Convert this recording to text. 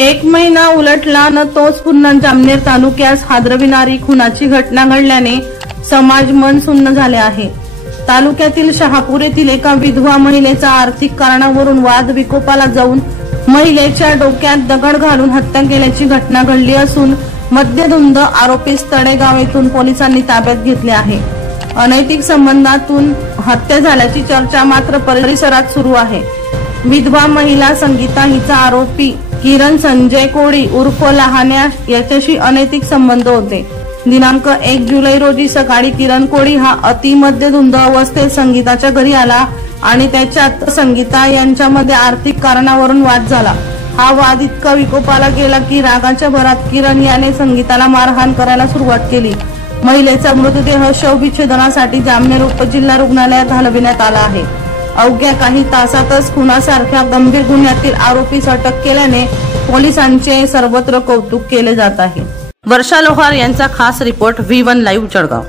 एक महिना उलटला न तोच पुन्हा जामनेर तालुक्यास हादरविणारी खुनाची घटना घडल्याने समाज मन सुन्न झाले आहे। तालुक्यातील शहापूर येथील एका विधवा महिलेचा आर्थिक कारणावरून वाद विकोपाला जाऊन महिलेच्या डोक्यात दगड घालून हत्या केल्याची घटना घडली असून मद्यधुंद आरोपीस तळेगाव येथून पोलिसांनी ताब्यात घेतले आहे। अनैतिक संबंधातून हत्या झाल्याची चर्चा मात्र परिसरात सुरू आहे। विधवा महिला संगीता हिचा आरोपी किरण संजय कोळी उर्फ लहान्या याच्याशी अनैतिक संबंध होते। दिनांक 1 जुलै रोजी सकाळी किरण कोळी हा अति मद्यधुंद अवस्थेत संगीताच्या घरी आला आणि त्याच्यात संगीता यांच्यामध्ये आर्थिक कारणावरून वाद झाला। हा वाद इतका विकोपाला गेला की रागाच्या भरात किरण याने संगीताला मारहाण करायला सुरुवात केली। महिलेचा मृतदेह शवविच्छेदनासाठी जामनेर उपजिल्हा रुग्णालयात हलविण्यात आला आहे। अवघ्या काही तासातच खुनासारख्या गंभीर गुन्ह्यातील आरोपीस अटक केल्याने पोलिसांचे सर्वत्र कौतुक केले जात आहे। वर्षा लोहार यांचा खास रिपोर्ट V1 लाईव्ह जळगाव।